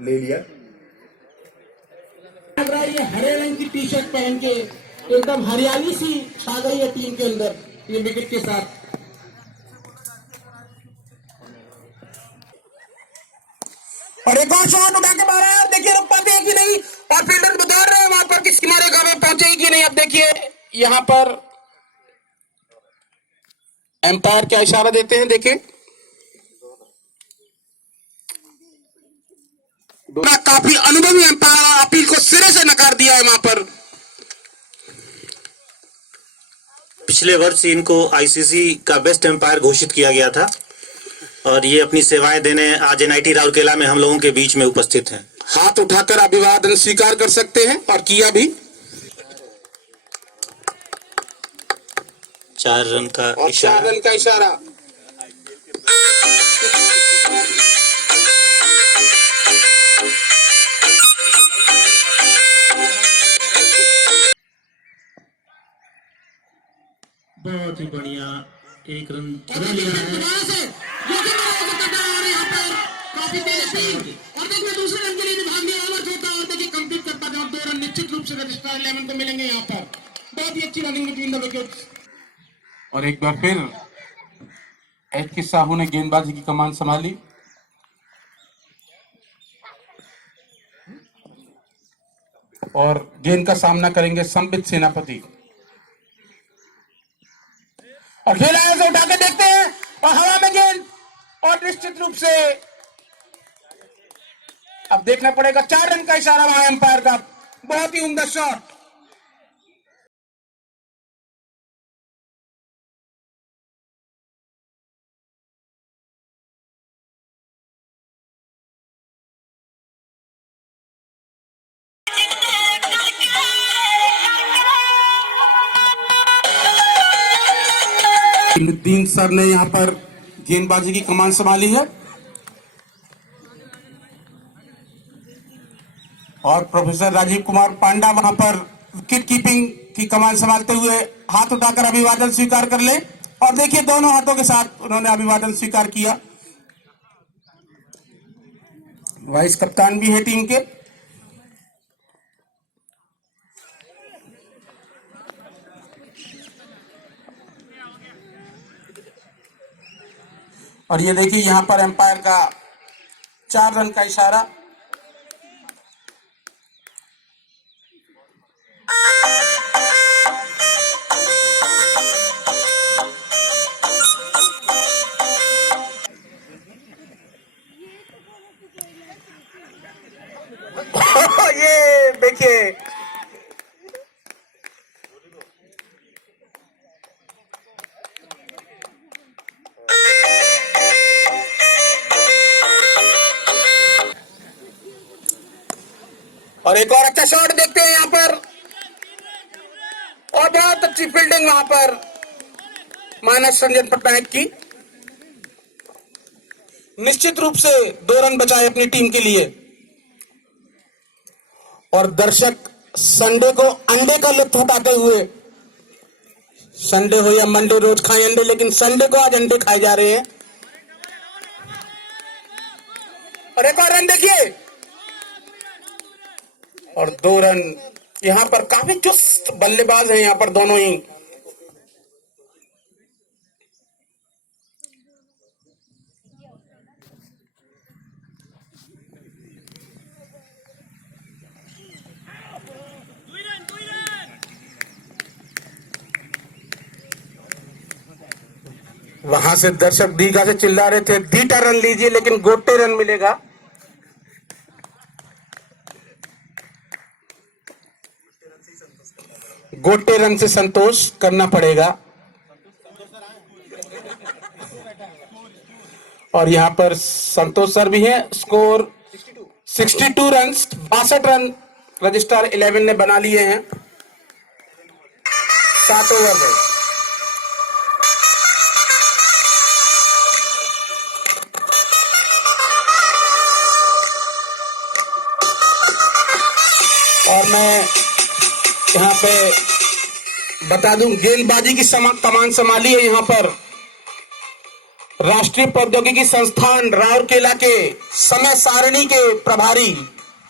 ले लिया। ये हरे रंग की टी शर्ट पहन के एकदम हरियाली सी छा गई है टीम के अंदर ये विकेट के साथ। और एक और शॉट उठा के मारा है, देखिए रुक पाते हैं कि नहीं, और फील्डर बता रहे हैं वहां पर किस किनारे का में पहुंचेगी कि नहीं। अब देखिए यहां पर एम्पायर क्या इशारा देते हैं, देखिए काफी अनुभवी एम्पायर अपील को सिरे से नकार दिया है वहां पर। पिछले वर्ष इनको आईसीसी का बेस्ट एम्पायर घोषित किया गया था और ये अपनी सेवाएं देने आज एनआईटी राउरकेला में हम लोगों के बीच में उपस्थित हैं। हाथ उठाकर अभिवादन स्वीकार कर सकते हैं और किया भी। 4 रन का और 4 रन का इशारा। बहुत ही बढ़िया 1 रन लिया है। काफी तेज थी और देखिए दूसरे रन के लिए भाग लिया, ओवर होता और देखिए कंप्लीट कर पाते और 2 रन निश्चित रूप से रजिस्ट्रार 11 को मिलेंगे यहाँ पर। बहुत ही अच्छी रनिंग बिटवीन द विकेट्स। और एक बार फिर एच.के. साहू ने गेंदबाजी की कमान संभाली और गेंद का सामना करेंगे संबित सेनापति। और खेला है उठा के देखते हैं और हवा में गेंद और निश्चित रूप से अब देखना पड़ेगा। 4 रन का इशारा वहां एम्पायर का, बहुत ही उम्दा शॉट। इमुद्दीन सर ने यहाँ पर गेंदबाजी की कमान संभाली है और प्रोफेसर राजीव कुमार पांडा वहां पर विकेट कीपिंग की कमान संभालते हुए हाथ उठाकर अभिवादन स्वीकार कर ले। और देखिए दोनों हाथों के साथ उन्होंने अभिवादन स्वीकार किया। वाइस कप्तान भी है टीम के। और ये देखिए यहां पर एम्पायर का 4 रन का इशारा। ये देखिए और एक और अच्छा शॉट देखते हैं यहाँ पर और बहुत अच्छी फील्डिंग वहां पर मानस रंजन पटनायक की। निश्चित रूप से 2 रन बचाए अपनी टीम के लिए। और दर्शक संडे को अंडे का लुत्फ उठाते हुए, संडे हो या मंडे रोज खाएं अंडे, लेकिन संडे को आज अंडे खाए जा रहे हैं। और एक और रन देखिए और 2 रन। यहां पर काफी चुस्त बल्लेबाज हैं यहाँ पर दोनों ही। वहां से दर्शक दीघा से चिल्ला रहे थे दीटा रन लीजिए, लेकिन गोटे रन मिलेगा। गोटे रन से संतोष करना पड़ेगा। और यहां पर संतोष सर भी है। स्कोर 62 रन, 62 रन रजिस्ट्रार 11 ने बना लिए हैं 7 ओवर में। और मैं यहाँ पे बता दूं, गेंदबाजी की कमान संभाली है यहाँ पर राष्ट्रीय प्रौद्योगिकी संस्थान राउरकेला के समय सारणी के प्रभारी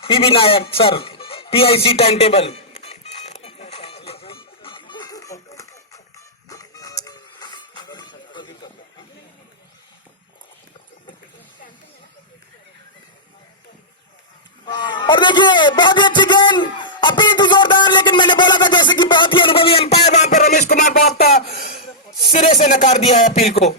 पीबी नायक सर, पीआईसी टाइम टेबल। और देखिए बहुत ही अच्छी गेंद, अपील थी जोरदार, लेकिन मैंने बोला था जैसे कि बहुत ही अनुभवी अंपायर वहां पर रमेश कुमार बहत्ता सिरे से नकार दिया है अपील को।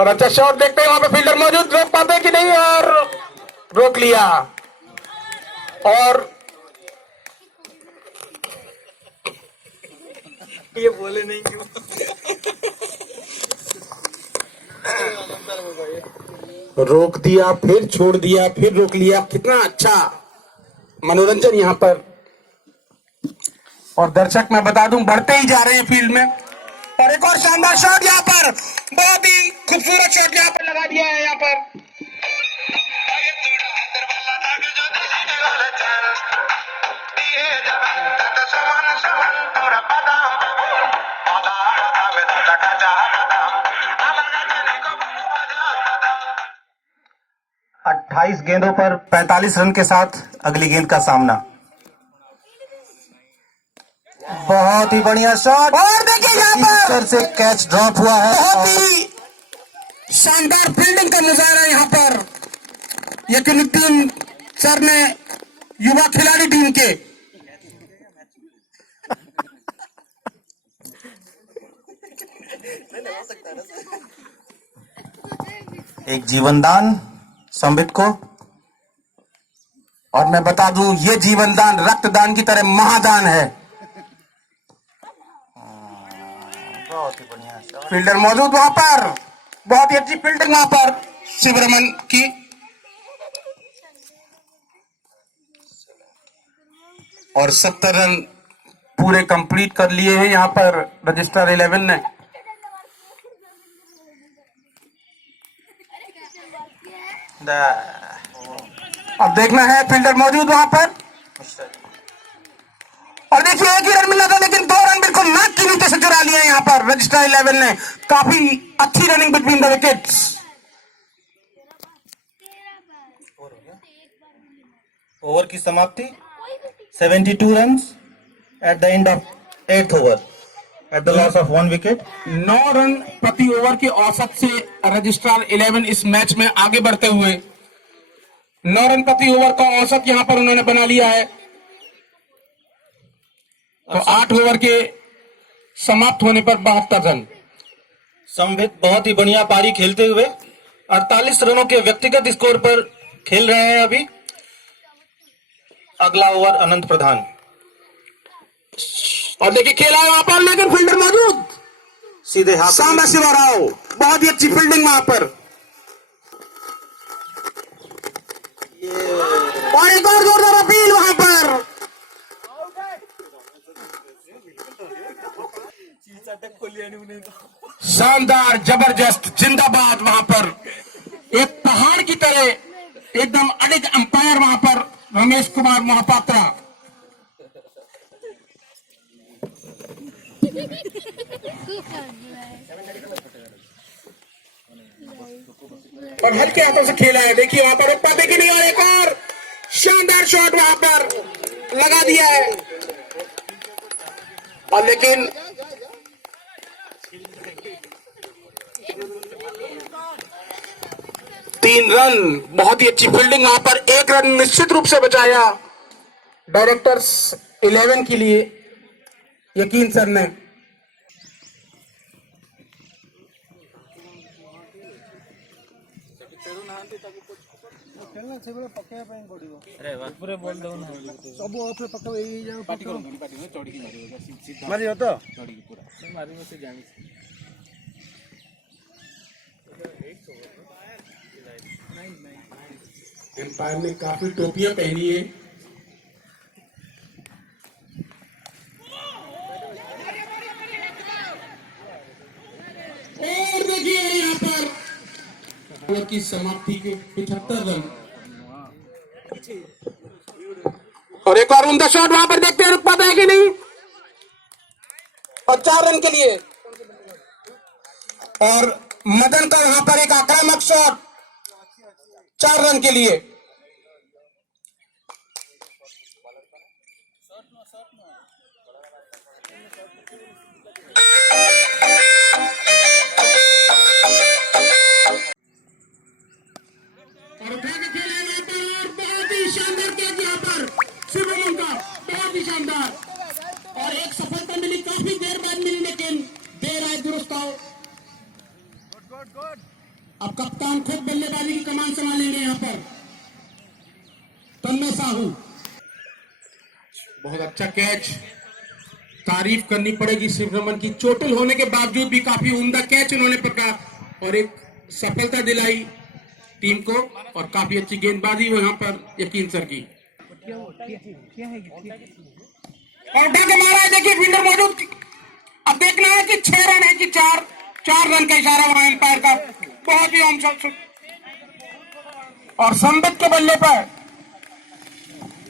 और अच्छा शॉट देखते हैं, वहां पे फील्डर मौजूद, रोक पाते कि नहीं, और रोक लिया। और ये बोले नहीं क्यों? रोक दिया, फिर छोड़ दिया, फिर रोक लिया। कितना अच्छा मनोरंजन यहाँ पर। और दर्शक मैं बता दूं बढ़ते ही जा रहे हैं फील्ड में। और एक और शानदार शॉट यहाँ पर, बहुत ही खूबसूरत शॉट यहाँ पर लगा दिया है यहाँ पर। अट्ठाईस गेंदों पर 45 रन के साथ अगली गेंद का सामना। बहुत ही बढ़िया शॉट, और देखिए यहाँ पर से कैच ड्रॉप हुआ है। बहुत ही शानदार फील्डिंग का नजारा यहाँ पर यकीनुद्दीन सर ने युवा खिलाड़ी टीम के। एक जीवनदान संबित को, और मैं बता दूं ये जीवनदान रक्तदान की तरह महादान है। बहुत ही बढ़िया फील्डर मौजूद वहां पर, बहुत ही अच्छी फील्डिंग वहां पर शिवरमन की। और 70 रन पूरे कंप्लीट कर लिए हैं यहाँ पर रजिस्ट्रार 11 ने। अब देखना है, फील्डर मौजूद वहां पर। और देखिए एक ही रन मिला था, लेकिन 2 रन बिल्कुल नाक के नीचे से चुरा लिए यहाँ पर रजिस्ट्रार 11 ने। काफी अच्छी running between the wickets. Over की समाप्ति 72 run at the end of 8th over at the loss of 1 wicket. 9 run प्रति ओवर के औसत से रजिस्ट्रार 11 इस मैच में आगे बढ़ते हुए 9 रन प्रति ओवर का औसत यहां पर उन्होंने बना लिया है। तो 8 ओवर के समाप्त होने पर 72 रन। संबित बहुत ही बढ़िया पारी खेलते हुए 48 रनों के व्यक्तिगत स्कोर पर खेल रहे हैं अभी। अगला ओवर अनंत प्रधान। और देखिए खेला है वहां पर, लेकिन फील्डर मौजूद सीधे हाथ सामने शिवराव, बहुत ही अच्छी फील्डिंग वहां पर। और एक और जोरदार अपील वहां पर। शानदार, जबरदस्त, जिंदाबाद वहां पर। एक पहाड़ की तरह एकदम अडिग अंपायर वहां पर रमेश कुमार महापात्रा। और हल्के हाथों से खेला है, देखिए वहां पर पाते कि नहीं। और एक और शानदार शॉट वहां पर लगा दिया है। और लेकिन तीन रन, बहुत ही अच्छी फील्डिंग वहां पर। 1 रन निश्चित रूप से बचाया डायरेक्टर्स 11 के लिए। यकीन सर ने। एम्पायर ने काफी टोपियां पहनी है। और देखिए यहाँ पर की समाप्ति के 75 रन और एक और उम्दा शॉट वहां पर देखते हैं रुक पाता है कि नहीं, और 4 रन के लिए। और मदन का वहां पर एक आक्रामक शॉट 4 रन के लिए। और उठा के खेला यहाँ पर और बहुत ही शानदार कैच यहाँ पर शुभमन का, बहुत ही शानदार। और एक सफलता मिली, काफी देर बाद मिली, लेकिन देर आए दुरुस्त आओ। अब कप्तान खुद बल्लेबाजी की कमान संभालेंगे यहाँ पर, तन्मय साहू। बहुत अच्छा कैच, तारीफ करनी पड़ेगी शिवरमन की, चोटिल होने के बावजूद भी काफी उम्दा कैच उन्होंने पकड़ा और एक सफलता दिलाई टीम को। और काफी अच्छी गेंदबाजी वहां पर यकीन सर की। और उठा के मारा है, देखिए फील्डर मौजूद। अब देखना है कि 6 रन है कि 4 रन का इशारा वहां एम्पायर का, बहुत ही आम शॉट। और संबित के बल्ले पर,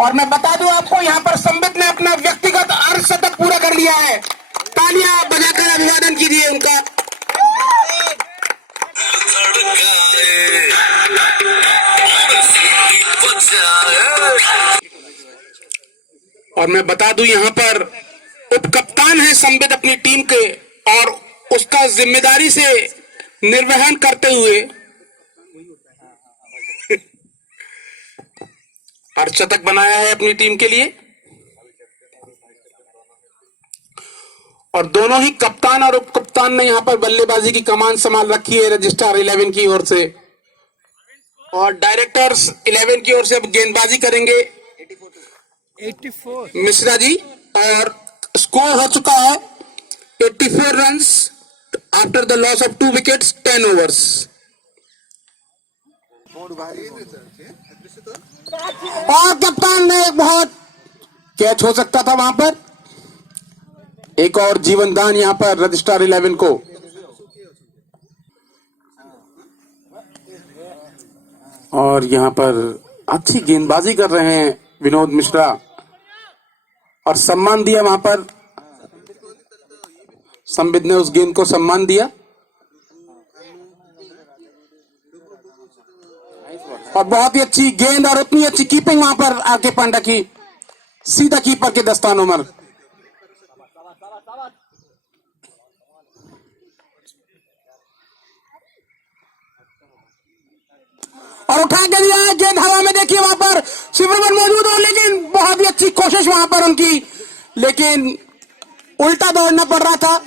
और मैं बता दूं आपको यहाँ पर संबित ने अपना व्यक्तिगत अर्धशतक पूरा कर लिया है। तालियां बजाकर अभिवादन कीजिए उनका। और मैं बता दूं यहाँ पर उप कप्तान है संबित अपनी टीम के, और उसका जिम्मेदारी से निर्वहन करते हुए अर्धशतक बनाया है अपनी टीम के लिए। और दोनों ही कप्तान और उप कप्तान ने यहाँ पर बल्लेबाजी की कमान संभाल रखी है रजिस्ट्रार 11 की ओर से, और डायरेक्टर्स 11 की ओर से अब गेंदबाजी करेंगे 84 मिश्रा जी। और स्कोर हो चुका है 84 runs after the loss of 2 wickets 10 overs. और कप्तान ने बहुत कैच हो सकता था वहां पर, एक और जीवन दान यहां पर रजिस्ट्रार 11 को। और यहां पर अच्छी गेंदबाजी कर रहे हैं विनोद मिश्रा, और सम्मान दिया वहां पर, संबित ने उस गेंद को सम्मान दिया। और बहुत ही अच्छी गेंद और उतनी अच्छी कीपिंग वहां पर आके पांडा की, सीधा कीपर के दस्तानों में। और उठा के दिया है गेंद हवा में, देखिए वहां पर शिवरमन मौजूद हो, लेकिन बहुत ही अच्छी कोशिश वहां पर उनकी, लेकिन उल्टा दौड़ना पड़ रहा था।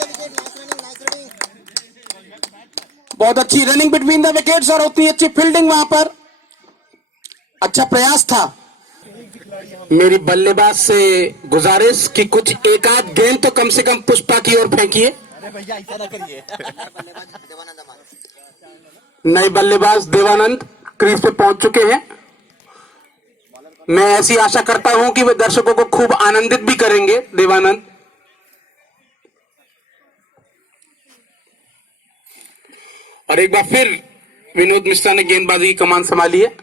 बहुत अच्छी रनिंग बिटवीन द विकेट्स और उतनी अच्छी फील्डिंग वहां पर, अच्छा प्रयास था। मेरी बल्लेबाज से गुजारिश कि कुछ एक आध गेंद तो कम से कम पुष्पा की ओर फेंकिए। नए बल्लेबाज देवानंद क्रीज पे पहुंच चुके हैं। मैं ऐसी आशा करता हूं कि वे दर्शकों को खूब आनंदित भी करेंगे देवानंद। और एक बार फिर विनोद मिश्रा ने गेंदबाजी की कमान संभाली है।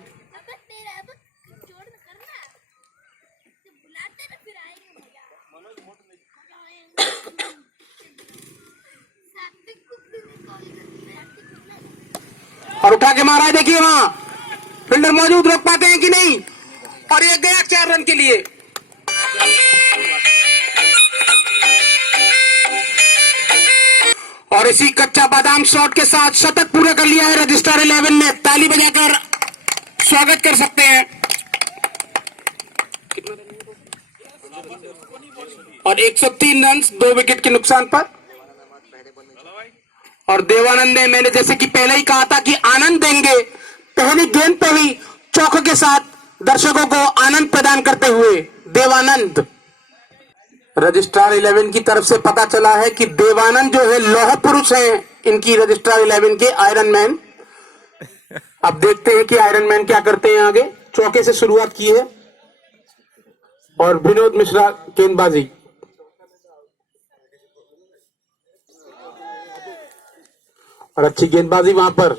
और उठा के मारा है, देखिए वहां फील्डर मौजूद, रोक पाते हैं कि नहीं, और ये गया 4 रन के लिए। और इसी कच्चा बादाम शॉट के साथ शतक पूरा कर लिया है रजिस्ट्रार 11 ने। ताली बजाकर स्वागत कर सकते हैं। और 103 रन 2 विकेट के नुकसान पर। और देवानंद ने, मैंने जैसे कि पहले ही कहा था कि आनंद देंगे, पहली गेंद पे ही चौकों के साथ दर्शकों को आनंद प्रदान करते हुए देवानंद। रजिस्ट्रार 11 की तरफ से पता चला है कि देवानंद जो है लौह पुरुष है इनकी रजिस्ट्रार 11 के, आयरन मैन। अब देखते हैं कि आयरन मैन क्या करते हैं आगे। चौके से शुरुआत की है और विनोद मिश्रा गेंदबाजी। और अच्छी गेंदबाजी वहां पर।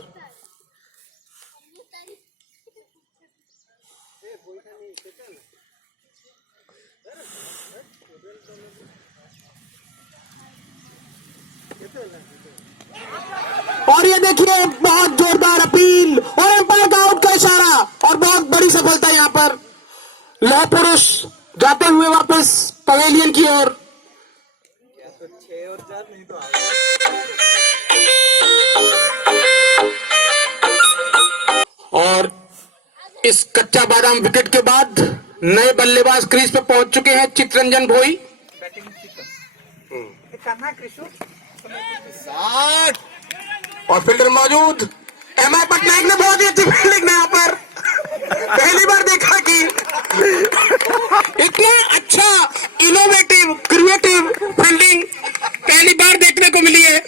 और ये देखिए बहुत जोरदार अपील और एम्पायर का आउट का इशारा और बहुत बड़ी सफलता यहां पर। लौह पुरुष जाते हुए वापस पवेलियन की ओर। और इस कच्चा बादाम विकेट के बाद नए बल्लेबाज क्रीज पे पहुंच चुके हैं चित्रंजन भोई। और फील्डर मौजूद एमआई पटनायक ने बहुत ही अच्छी फील्डिंग में यहाँ पर पहली बार देखा कि इतना अच्छा इनोवेटिव क्रिएटिव फील्डिंग पहली बार देखने को मिली है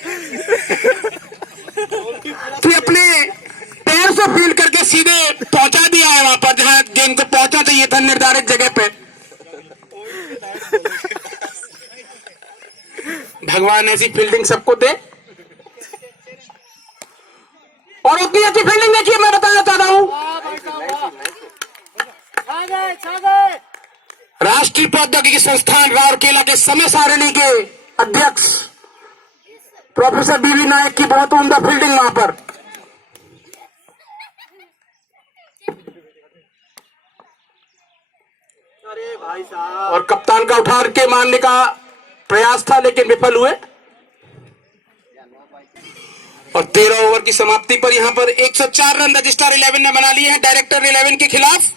कि अपने पैर से फील्ड करके सीधे पहुंचा दिया है वहां पर जहां गेंद को पहुंचा चाहिए था निर्धारित जगह पे। भगवान ऐसी फील्डिंग सबको दे। और उतनी अच्छी फील्डिंग देखिए, मैं बताना चाहता हूं राष्ट्रीय प्रौद्योगिकी संस्थान राउरकेला के समय सारणी के अध्यक्ष प्रोफेसर बीवी नायक की बहुत उम्दा फील्डिंग वहां पर। और कप्तान का उठा के मारने का प्रयास था लेकिन विफल हुए। और 13 ओवर की समाप्ति पर यहां पर 104 रन रजिस्ट्रार 11 ने बना लिए हैं डायरेक्टर 11 के खिलाफ।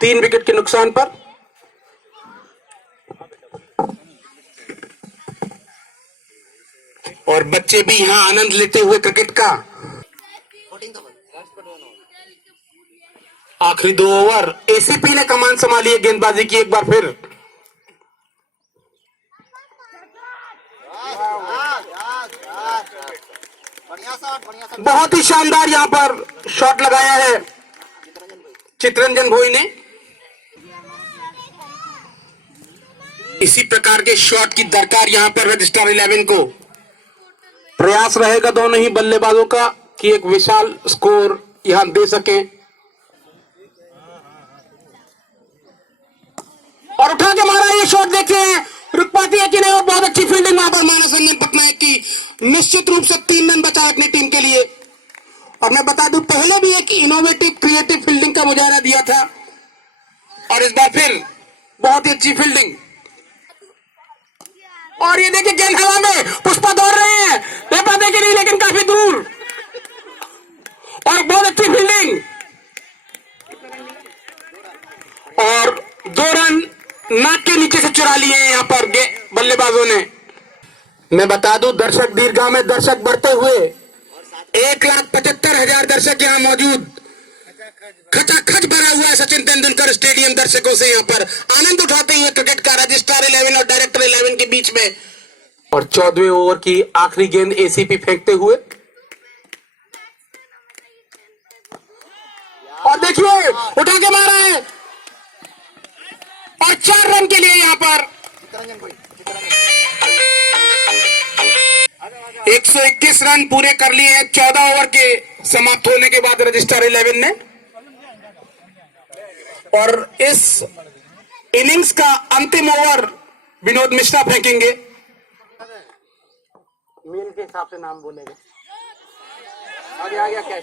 3 विकेट के नुकसान पर। और बच्चे भी यहां आनंद लेते हुए क्रिकेट का। आखिरी 2 ओवर एसीपी ने कमान संभाली है गेंदबाजी की एक बार फिर। बहुत ही शानदार यहां पर शॉट लगाया है चित्रंजन भोई ने। इसी प्रकार के शॉट की दरकार यहां पर रजिस्ट्रार 11 को। प्रयास रहेगा दोनों ही बल्लेबाजों का कि एक विशाल स्कोर यहां दे सकें। और उठा के मारा ये शॉट, देखिए रुक पाती है कि नहीं। और बहुत अच्छी फील्डिंग वहां पर मानस रंजन पटनायक की। निश्चित रूप से 3 रन बचाए अपनी टीम के लिए। और मैं बता दूं पहले भी एक इनोवेटिव क्रिएटिव फील्डिंग का मुजाहरा दिया था और इस बार फिर बहुत ही अच्छी फील्डिंग। और ये देखिए गेंद हवा में, पुष्पा दौड़ रहे हैं, ले पाते कि नहीं लेकिन काफी दूर। और बहुत अच्छी फील्डिंग और 2 रन नाक के नीचे से चुरा लिए हैं यहां पर बल्लेबाजों ने। मैं बता दूं दर्शक दीर्घा में दर्शक बढ़ते हुए 1,75,000 दर्शक यहां मौजूद। खचाखच भरा हुआ है सचिन तेंदुलकर स्टेडियम दर्शकों से यहां पर आनंद उठाते हुए क्रिकेट का रजिस्ट्रार 11 और डायरेक्टर 11 के बीच में। और 14वें ओवर की आखिरी गेंद एसीपी फेंकते हुए। और देखिए उठा के मारा है और 4 रन के लिए यहां पर 121 रन पूरे कर लिए हैं 14 ओवर के समाप्त होने के बाद रजिस्ट्रार 11 ने। और इस इनिंग्स का अंतिम ओवर विनोद मिश्रा फेंकेंगे। मील के हिसाब से नाम बोलेंगे।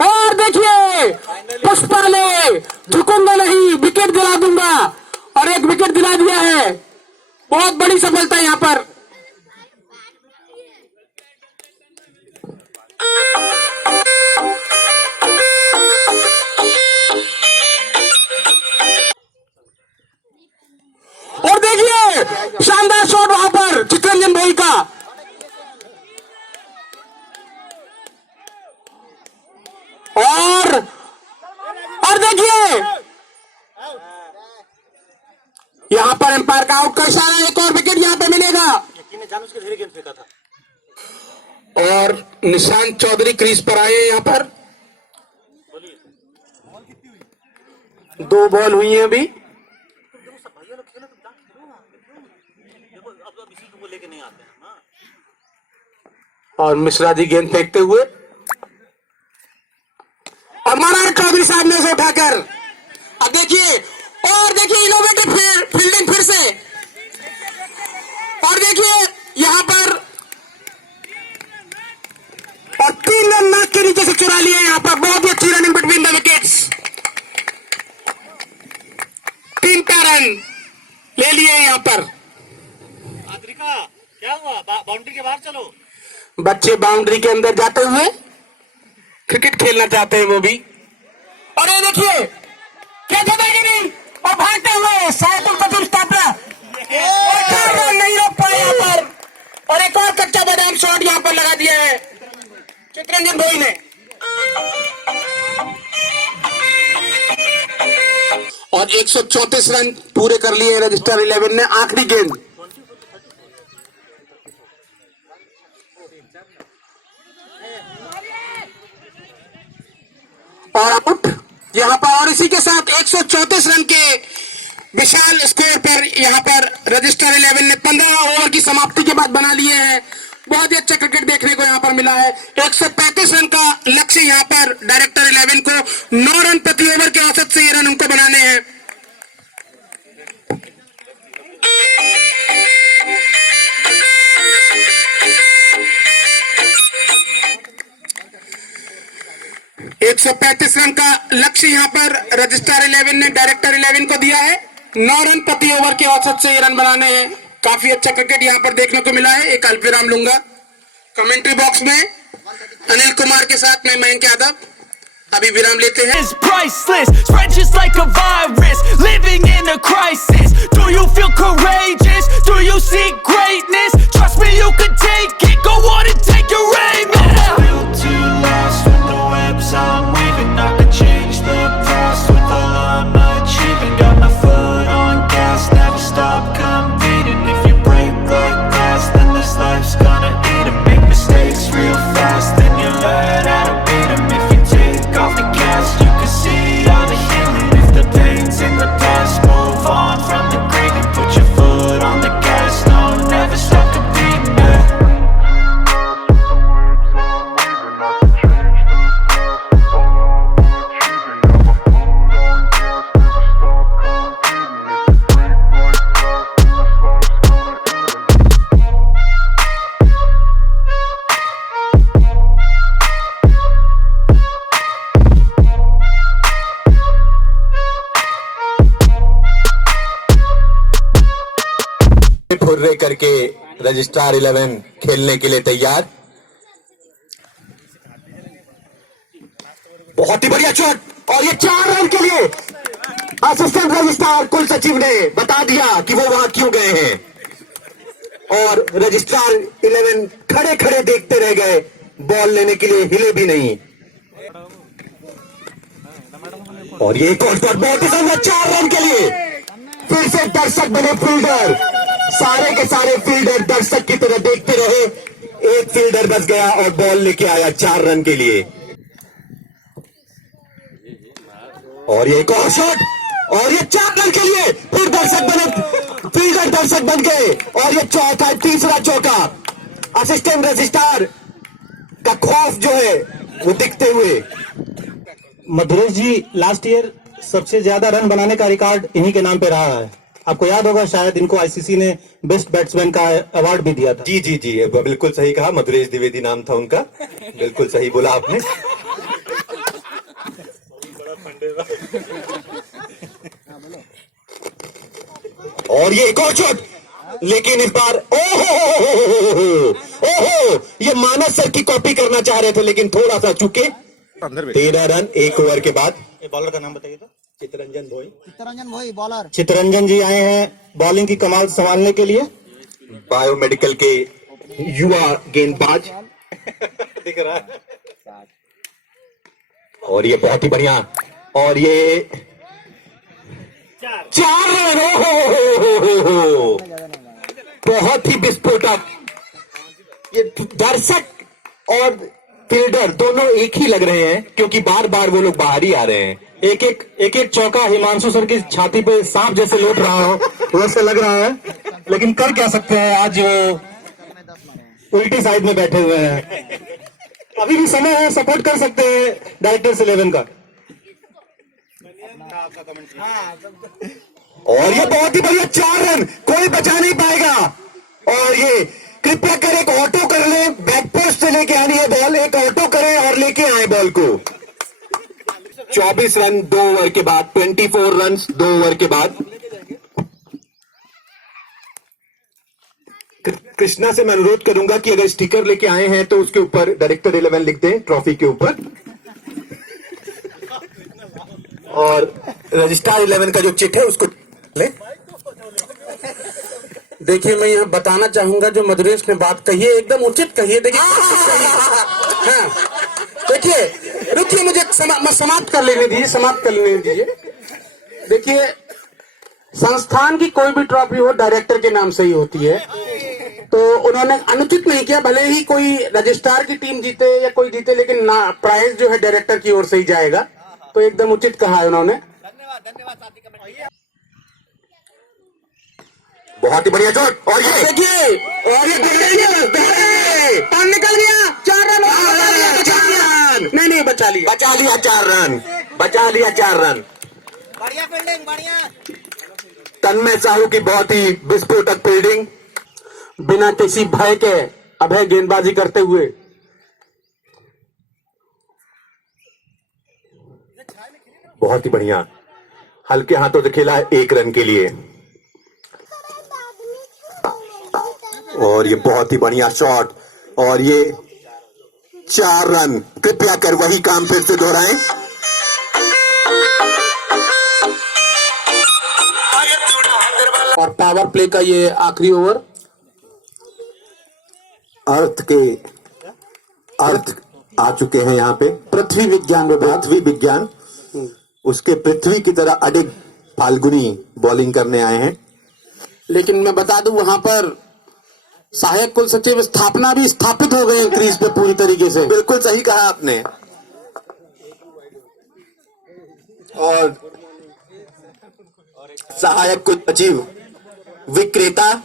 और देखिए पुष्पा ने झुकूंगा नहीं, विकेट दिला दूंगा और एक विकेट दिला दिया है। बहुत बड़ी सफलता यहां पर। होगा। और देखिए यहां पर एम्पायर का आउट का इशारा, एक और विकेट यहां पे मिलेगा। जानबूझ के धीरे गेंद फेंका था। और निशांत चौधरी क्रीज पर आए हैं। यहां पर 2 बॉल हुई हैं अभी। लेके नहीं आते हैं ना। और मिश्रा जी गेंद फेंकते हुए, और महाराज चौधरी साहब ने उसे उठाकर, अब देखिए, और देखिए इनोवेटिव फील्डिंग फिर से, और देखिए यहां पर, और 3 रन नाक के नीचे से चुरा लिए यहां पर। बहुत ही अच्छी running between the wickets, 3 run ले लिए यहां पर। आद्रिका क्या हुआ? बाउंड्री के बाहर चलो। बच्चे बाउंड्री के अंदर जाते हुए क्रिकेट खेलना चाहते हैं वो भी। और ये देखिए क्या नहीं, और भागते हुए साइकिल को स्टॉपला, नहीं रोक पाए यहाँ पर। और एक और कच्चा बादाम शॉट यहाँ पर लगा दिया है चितरंजन भोई ने। और 134 रन पूरे कर लिए रजिस्टर 11 ने। आखिरी गेंद, और आउट यहां पर। और इसी के साथ 134 रन के विशाल स्कोर पर यहां पर रजिस्टर 11 ने 15 ओवर की समाप्ति के बाद बना लिए हैं। बहुत ही अच्छा क्रिकेट देखने को यहां पर मिला है। 135 रन का लक्ष्य यहां पर डायरेक्टर 11 को, 9 रन प्रति ओवर के औसत से ये रन उनको बनाने हैं। एक 135 रन का लक्ष्य यहां पर रजिस्टर 11 ने डायरेक्टर 11 को दिया है। 9 रन प्रति ओवर के औसत से ये रन बनाने हैं। काफी अच्छा क्रिकेट यहां पर देखने को मिला है। एक अल्प विराम लूंगा। कमेंट्री बॉक्स में अनिल कुमार के साथ मैं मयंक यादव अभी विराम लेते हैं। Is priceless, spread just like a virus, living in a crisis. Do you feel courageous? Do you seek greatness? Trust me, you can take it. Go on and take your aim. Yeah. Built to last with the webs I'm weaving. I can change the past with all I'm achieving. Got my foot on gas, never stop competing. If you break the glass, then this life's gonna eat 'em. Make mistakes real fast, then you learn how to beat 'em. If you take off the cast, you can see all the healing. If the pain's in the past, move on from the grave and put your foot on the gas. No, never stop competing. Yeah. Hooray करके registrar 11 खेलने के लिए तैयार। बहुत ही बढ़िया shot, और ये 4 run के लिए असिस्टेंट रजिस्ट्रार कुल सचिव ने बता दिया कि वो वहां क्यों गए हैं। और रजिस्ट्रार 11 खड़े खड़े देखते रह गए, बॉल लेने के लिए हिले भी नहीं। और ये एक और शॉट बहुत ही सुंदर, 4 रन के लिए फिर से दर्शक बने फील्डर। सारे के सारे फील्डर दर्शक की तरह देखते रहे। एक फील्डर बच गया और बॉल लेके आया 4 रन के लिए। और ये एक और शॉट, और ये 4 रन के लिए फिर दर्शक बने फील्डर, दर्शक बन गए। और ये चौथा, तीसरा चौका। असिस्टेंट रजिस्ट्रार का खौफ जो है वो दिखते हुए। मधुरेश जी, लास्ट ईयर सबसे ज्यादा रन बनाने का रिकॉर्ड इन्हीं के नाम पे रहा है। आपको याद होगा शायद, इनको आईसीसी ने बेस्ट बैट्समैन का अवार्ड भी दिया था। जी जी जी, बिल्कुल सही कहा। मधुरेश द्विवेदी नाम था उनका, बिल्कुल सही बोला आपने। और ये एक और शॉट, लेकिन इस बार ओहो, ये मानस सर की कॉपी करना चाह रहे थे लेकिन थोड़ा सा चूके। 13 रन 1 ओवर के बाद। बॉलर का नाम बताइए तो। चितरंजन भोई बॉलर। चितरंजन जी आए हैं बॉलिंग की कमाल संभालने के लिए। बायोमेडिकल के युवा गेंदबाज। और ये बहुत ही बढ़िया, और ये 4 रन। हो बहुत ही विस्फोटक। ये दर्शक और फील्डर दोनों एक ही लग रहे हैं, क्योंकि बार बार वो लोग बाहर ही आ रहे हैं। एक एक चौका हिमांशु सर की छाती पे सांप जैसे लौट रहा हो वैसे लग रहा है, लेकिन कर क्या सकते हैं, आज वो उल्टी साइड में बैठे हुए हैं। अभी भी समय है, सपोर्ट कर सकते हैं डायरेक्टर्स 11 का। और ये बहुत ही बढ़िया 4 रन, कोई बचा नहीं पाएगा। और ये कृपया कर एक ऑटो कर ले, बैक पोस्ट से लेके आनी है बॉल, एक ऑटो करें और लेके आए बॉल को। 24 रन 2 ओवर के बाद, 24 रन 2 ओवर के बाद। कृष्णा से मैं अनुरोध करूंगा कि अगर स्टिकर लेके आए हैं तो उसके ऊपर डायरेक्टर 11 लिख दें, ट्रॉफी के ऊपर। और रजिस्ट्रार 11 का जो चिट है उसको ले। देखिए, मैं यहाँ बताना चाहूंगा, जो मधुरेश ने बात कही है एकदम उचित कही है। देखिए हाँ, देखिए रुकिए, मुझे समाप्त कर लेने दीजिए। देखिए, संस्थान की कोई भी ट्रॉफी हो डायरेक्टर के नाम से ही होती है, तो उन्होंने अनुचित नहीं किया। भले ही कोई रजिस्ट्रार की टीम जीते या कोई जीते, लेकिन ना प्राइज जो है डायरेक्टर की ओर से ही जाएगा, तो एकदम उचित कहा है उन्होंने। बहुत ही बढ़िया शॉट, और ये देखिए, और ये निकल गया। 4 रन नहीं बचा लिया 4 रन, बचा लिया 4 रन। बढ़िया फील्डिंग, बढ़िया। तन्मय साहू की बहुत ही विस्फोटक फील्डिंग, बिना किसी भय के अभय गेंदबाजी करते हुए। बहुत ही बढ़िया, हल्के हाथों से खेला 1 रन के लिए। और ये बहुत ही बढ़िया शॉट, और ये 4 रन। कृपया कर वही काम फिर से दोहराएं। और पावर प्ले का ये आखिरी ओवर। अर्थ आ चुके हैं यहाँ पे, पृथ्वी विज्ञान उसके पृथ्वी की तरह अडिग फाल्गुनी बॉलिंग करने आए हैं। लेकिन मैं बता दूं, वहां पर सहायक कुल सचिव स्थापना भी स्थापित हो गए क्रीज पे पूरी तरीके से। बिल्कुल सही कहा आपने। और सहायक कुल सचिव विक्रेता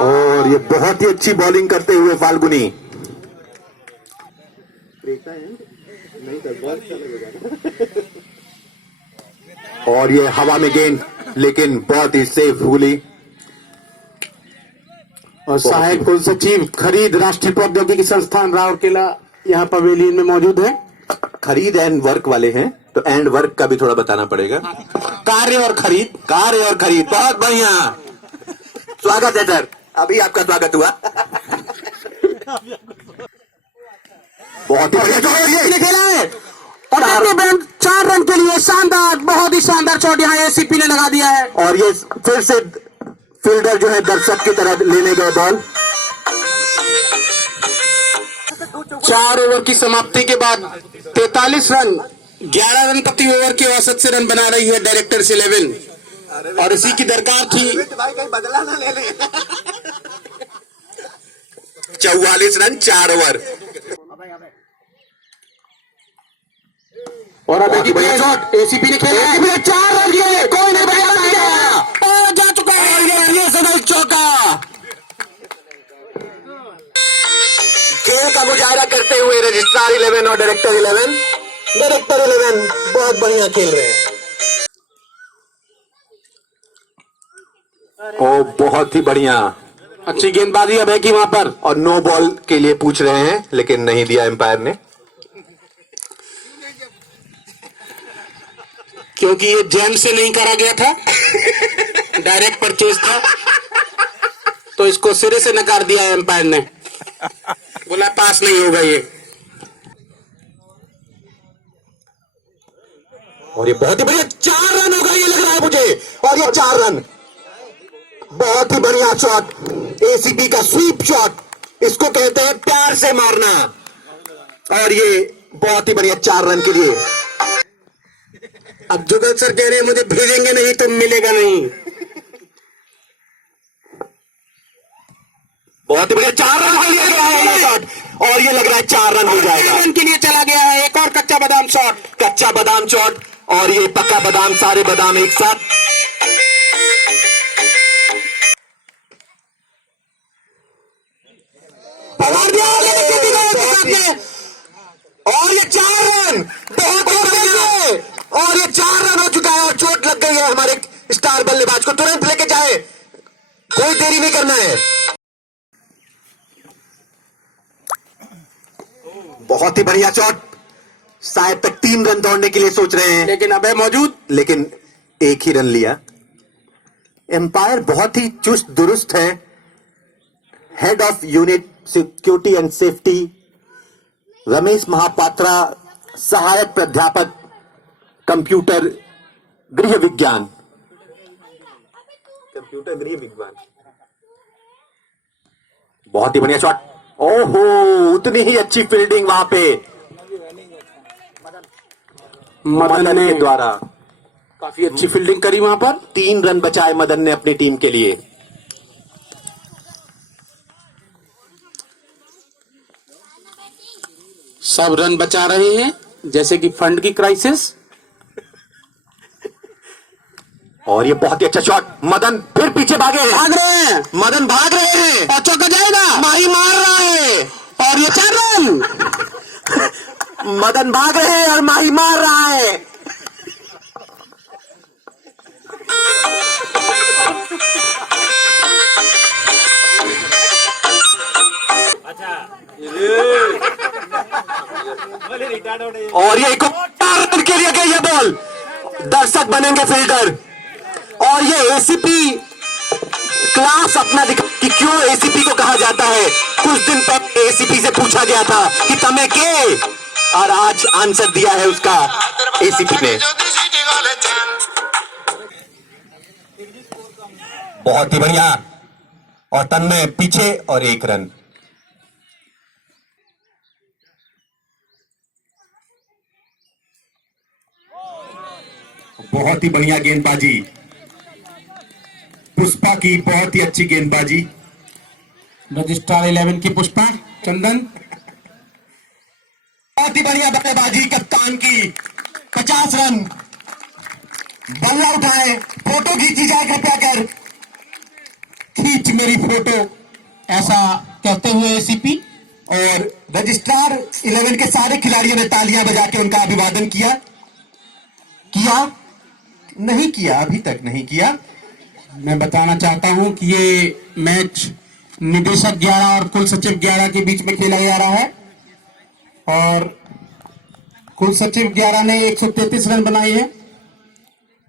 और ये बहुत ही अच्छी बॉलिंग करते हुए फाल्गुनी। और ये हवा में गेंद, लेकिन बहुत ही सेफ हुई। और सहायक कुल सचिव खरीद राष्ट्रीय प्रौद्योगिकी संस्थान राउरकेला यहाँ पवेलियन में मौजूद है। खरीद एंड वर्क वाले हैं, तो एंड वर्क का भी थोड़ा बताना पड़ेगा। कार्य और खरीद। बहुत बढ़िया, स्वागत है सर, अभी आपका स्वागत हुआ। बहुत ही बढ़िया खेला है, और 4 रन के लिए शानदार, बहुत ही शानदार शॉट यहाँ एसीपी ने लगा दिया है। और ये फिर से फील्डर जो है दर्शक की तरफ लेने गए बॉल। 4 ओवर की समाप्ति के बाद 43 रन, 11 रन प्रति ओवर के औसत से रन बना रही है डायरेक्टर्स 11, और इसी की दरकार थी। 44 रन 4 ओवर। और अब एक बढ़िया शॉट एसीपी ने खेला है, 4 रन किए, कोई नहीं बचा, और जा चुका है ये सदैव चौका। खेल का मुजाहरा करते हुए रजिस्ट्रार 11 और डायरेक्टर 11 बहुत बढ़िया खेल रहे हैं। ओ बहुत ही बढ़िया, अच्छी गेंदबाजी अब है कि वहां पर। और नो बॉल के लिए पूछ रहे हैं, लेकिन नहीं दिया एम्पायर ने, क्योंकि ये जैम से नहीं करा गया था, डायरेक्ट परचेज था, तो इसको सिरे से नकार दिया एम्पायर ने, बोला पास नहीं होगा ये। और ये बहुत ही बढ़िया 4 रन होगा ये लग रहा है मुझे। और ये 4 रन, बहुत ही बढ़िया शॉट, एसीबी का स्वीप शॉट, इसको कहते हैं प्यार से मारना। और ये बहुत ही बढ़िया 4 रन के लिए। अब जुगल सर कह रहे हैं मुझे भेजेंगे नहीं तो मिलेगा नहीं। बहुत ही बढ़िया 4 रन हो गया है ये शॉट, और ये लग रहा है 4 रन हो जाएगा। रन के लिए चला गया है। एक और कच्चा बादाम शॉट, कच्चा बादाम शॉट, और ये पक्का बादाम, सारे बादाम एक साथ। पकड़ दिया और ये 4 रन, बहुत ही बढ़िया, और ये 4 रन हो चुका है। और चोट लग गई है हमारे स्टार बल्लेबाज को, तुरंत लेके जाए, कोई देरी नहीं करना है। बहुत ही बढ़िया शॉट, शायद तक 3 रन दौड़ने के लिए सोच रहे हैं, लेकिन अबे मौजूद, लेकिन एक ही रन लिया। एम्पायर बहुत ही चुस्त दुरुस्त है। Head of unit security and safety Ramesh Mahapatra, सहायक प्राध्यापक कंप्यूटर गृह विज्ञान, कंप्यूटर गृह विज्ञान। बहुत ही बढ़िया शॉट, ओहो, उतनी ही अच्छी फील्डिंग वहां पे मदन के द्वारा। काफी अच्छी फील्डिंग करी वहां पर। 3 रन बचाए मदन ने अपनी टीम के लिए। सब रन बचा रहे हैं जैसे कि फंड की क्राइसिस। और ये बहुत ही अच्छा शॉट, मदन फिर पीछे भागे हैं, भाग रहे हैं, मदन भाग रहे हैं, और चौका जाएगा, माही मार रहा है, और ये 4 रन। मदन भाग रहे हैं और माही मार रहा है। और ये 4 रन के लिए गई है बॉल, दर्शक बनेंगे फील्डर। और ये एसीपी क्लास अपना दिखा कि क्यों एसीपी को कहा जाता है। कुछ दिन पहले एसीपी से पूछा गया था कि तमें के, और आज आंसर दिया है उसका एसीपी ने। बहुत ही बढ़िया, और तन्मय पीछे और 1 रन। बहुत ही बढ़िया गेंदबाजी, पुष्पा की बहुत ही अच्छी गेंदबाजी। रजिस्ट्रार 11 की पुष्पा चंदन, बहुत ही बढ़िया बल्लेबाजी कप्तान की। 50 रन, बल्ला उठाए, फोटो खींची जाए कृपया कर। खींच मेरी फोटो, ऐसा कहते हुए एसीपी। और रजिस्ट्रार 11 के सारे खिलाड़ियों ने तालियां बजा के उनका अभिवादन किया। नहीं किया, अभी तक नहीं किया। मैं बताना चाहता हूं कि ये मैच निदेशक 11 और कुल सचिव 11 के बीच में खेला जा रहा है, और कुल सचिव 11 ने 133 रन बनाए हैं।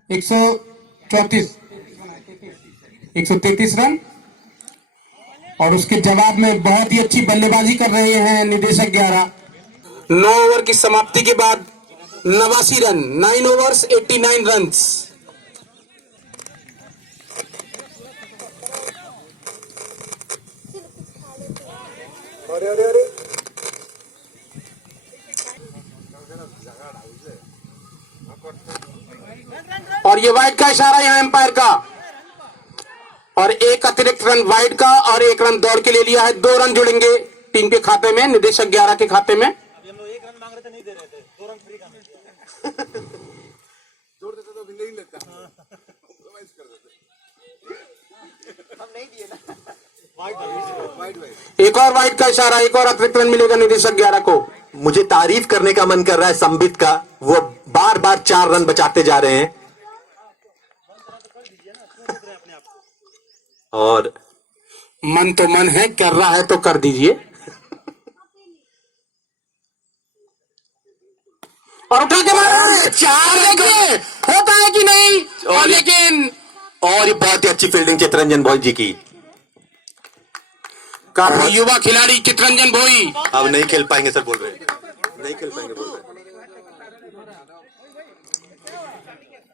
133 रन, और उसके जवाब में बहुत ही अच्छी बल्लेबाजी कर रहे हैं निदेशक 11। 9 ओवर की समाप्ति के बाद 89 रन, 9 ओवर्स 89 रन्स। और ये वाइड का इशारा यहाँ एम्पायर का, और 1 अतिरिक्त रन वाइड का और 1 रन दौड़ के लिए लिया है। 2 रन जुड़ेंगे टीम के खाते में, निदेशक 11 के खाते में। एक और वाइड का इशारा, 1 और अतिरिक्त रन मिलेगा निदेशक 11 को। मुझे तारीफ करने का मन कर रहा है संबित का, वो बार बार 4 रन बचाते जा रहे हैं। और मन तो मन है, कर रहा है तो कर दीजिए। और उठा के मारा, 4 देखिए होता है कि नहीं। और लेकिन और ये बहुत ही अच्छी फील्डिंग चितरंजन भोई जी की। काफी युवा खिलाड़ी चितरंजन भोई। अब नहीं खेल पाएंगे सर, बोल रहे हैं नहीं खेल पाएंगे बोल रहे हैं।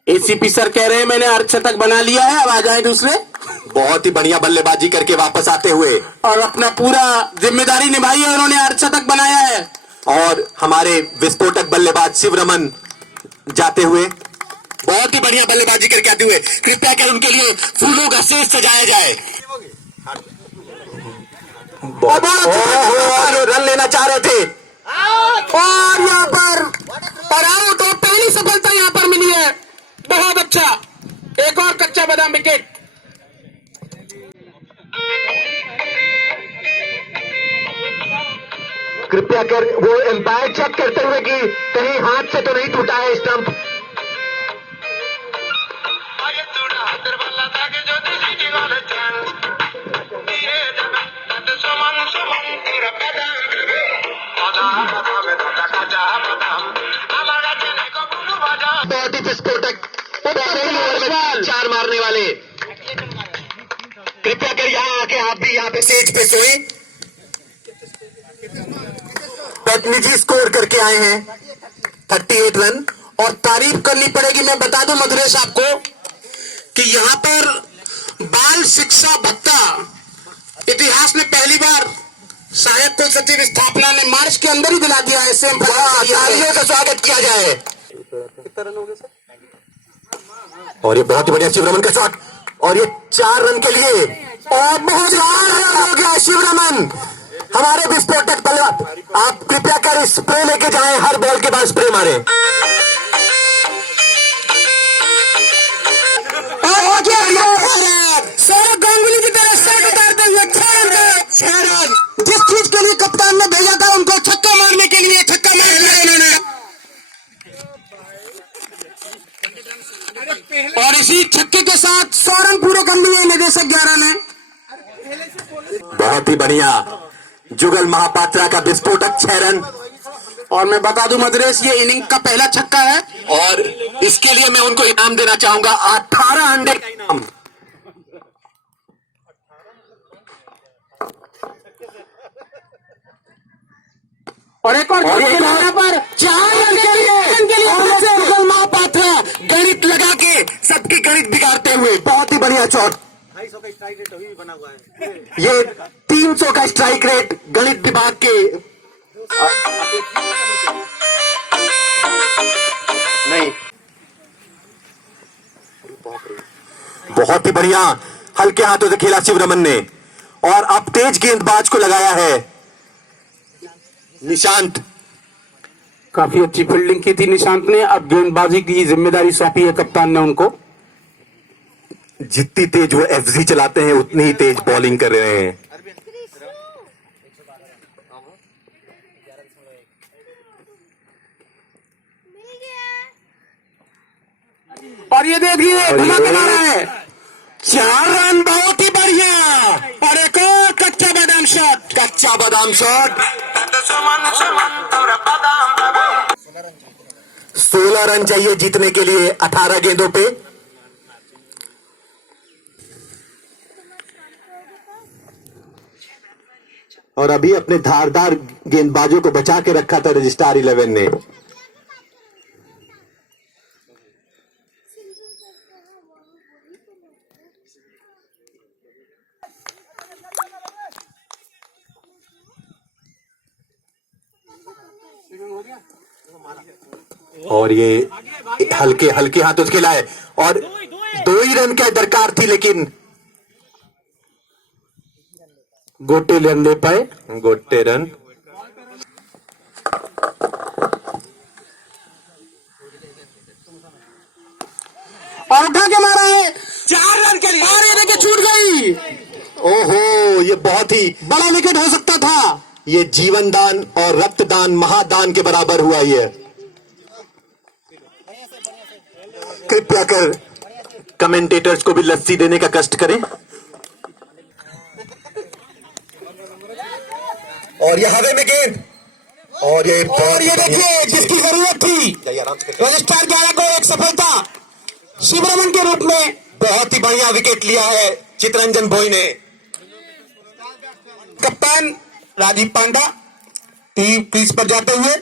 एसीपी सर कह रहे हैं मैंने अर्धशतक बना लिया है, अब आ जाए दूसरे। बहुत ही बढ़िया बल्लेबाजी करके वापस आते हुए और अपना पूरा जिम्मेदारी निभाई है, उन्होंने अर्धशतक बनाया है। और हमारे विस्फोटक बल्लेबाज शिवरमन जाते हुए बहुत ही बढ़िया बल्लेबाजी करके आते हुए, कृपया कर उनके लिए फूलों का शेष सजाया जाए। रन लेना चाह रहे थे और यहाँ पर और आउट, और पहली सफलता यहाँ पर मिली है। बहुत अच्छा, एक और कच्चा बादाम विकेट। कृपया कर वो एम्पायर चेक करते हुए कि कहीं हाथ से तो नहीं टूटा है स्टंप। बहुत ही विस्फोटक 4 मारने वाले। कृपया कर यहाँ आके आप भी यहाँ पे स्टेज पे सोए। प्रतिनिधि स्कोर करके आए हैं 38 रन। और तारीफ करनी पड़ेगी, मैं बता दूं मधुरेश आपको कि यहाँ पर बाल शिक्षा भत्ता इतिहास में पहली बार सहायक कुल सचिव स्थापना ने मार्च के अंदर ही दिला दिया है। तालियों का स्वागत किया जाए। और ये बहुत ही बढ़िया शिवरमन का शॉट, और ये 4 रन के लिए, और बहुत 4 रन हो गया शिवरमन हमारे विस्फोटक बल्लेबाज। आप कृपया कर स्प्रे लेके जाएं, हर बॉल के बाद स्प्रे मारें। सौरभ गांगुली की तरह शॉट उतारते हुए 6 रन। जिस चीज के लिए कप्तान ने भेजा था उनको छक्का मारने के लिए, छक्का मार दिया उन्होंने। और इसी छक्के के साथ 100 रन पूरे कर लिए निदेशक 11 ने। बहुत ही बढ़िया जुगल महापात्रा का विस्फोटक 6 रन। और मैं बता दूं मद्रेस, ये इनिंग का पहला छक्का है, और इसके लिए मैं उनको इनाम देना चाहूंगा 18 अंडे का इनाम। और एक और यहाँ पर 4 रन के लिए जुगल महापात्रा गणित लगा के सबकी गणित बिगाड़ते हुए, बहुत ही बढ़िया शॉट। 250 का स्ट्राइक रेट अभी भी बना हुआ है। ये 300 का स्ट्राइक रेट गणित विभाग के नहीं। बहुत ही बढ़िया हल्के हाथों से खेला शिवरमन ने, और अब तेज गेंदबाज को लगाया है निशांत। काफी अच्छी फील्डिंग की थी निशांत ने, अब गेंदबाजी की जिम्मेदारी सौंपी है कप्तान ने उनको। जितनी तेज वो एफजी चलाते हैं उतनी ही तेज बॉलिंग कर रहे हैं। और ये देखिए धमाका मारा है, 4 रन, बहुत ही बढ़िया। और एक और कच्चा बादाम शॉट, कच्चा बादाम शॉट। 16 रन चाहिए जीतने के लिए 18 गेंदों पे। और अभी अपने धारदार गेंदबाजों को बचा के रखा था रजिस्ट्रार 11 ने। और ये हल्के हल्के हाथों से खेला है, और 2 ही रन की दरकार थी, लेकिन गोटे रन ले पाए। गोटे रन। और उठा के मारा है 4 रन के लिए, और ये देखिए छूट गई। ओहो, ये बहुत ही बड़ा विकेट हो सकता था। ये जीवन दान और रक्तदान महादान के बराबर हुआ। ये कृपया कर कमेंटेटर्स को भी लस्सी देने का कष्ट करें। और ये हवे में गेंद, और ये देखिए जिसकी जरूरत थी रजिस्ट्रार 11 को एक सफलता शिवरमन के रूप में। बहुत ही बढ़िया विकेट लिया है चितरंजन भोई ने। कप्तान राजीव पांडा क्रीज पर जाते हुए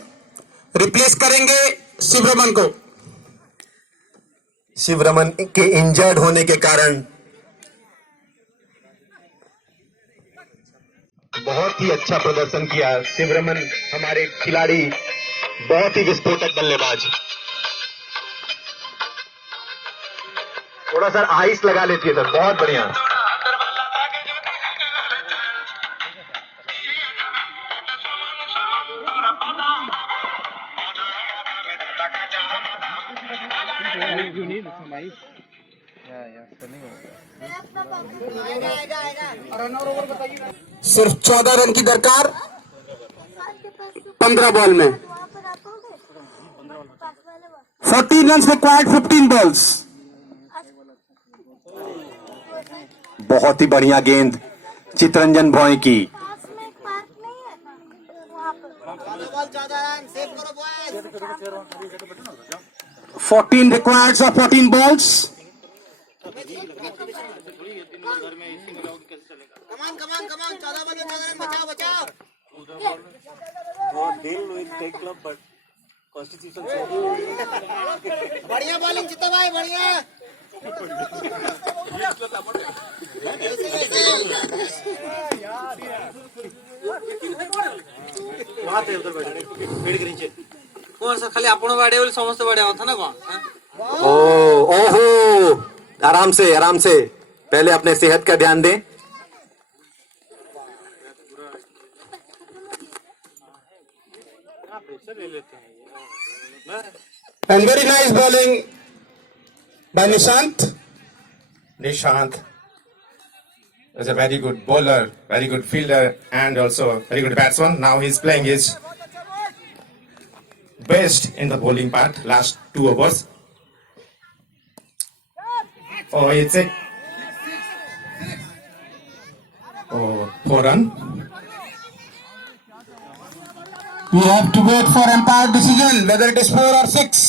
रिप्लेस करेंगे शिवरमन को। शिवरमन के इंजर्ड होने के कारण बहुत ही अच्छा प्रदर्शन किया शिवरमन, हमारे खिलाड़ी बहुत ही विस्फोटक बल्लेबाज। थोड़ा सा आइस लगा लेती है सर, बहुत बढ़िया। सिर्फ 14 रन की दरकार 15 बॉल में। 14 रन रिक्वायर्ड 15 बॉल्स। बहुत ही बढ़िया गेंद चितरंजन भोई की। पास में एक पार्क नहीं है वहाँ पर। बॉल 14 रन सेव करो boys. 14 required for 14 balls. Come on 14 ball 14 run बचाओ। बढ़िया बॉलिंग चित्ता भाई, बढ़िया। कौन सा खाली आपण बाड़े बोले समस्त बाड़े था ना कौन? ओहो, आराम से पहले अपने सेहत का ध्यान दें। And very nice bowling by Nishant. Nishant is a very good bowler, very good fielder, and also very good batsman. Now he's playing his best in the bowling part, last 2 overs. Oh, it's a 4 run. We have to wait for umpire decision whether it is 4 or 6.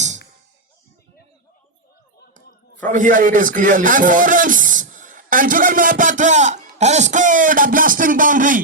From here it is clearly And 4 runs. And Jugal Mohapatra has scored a blasting boundary.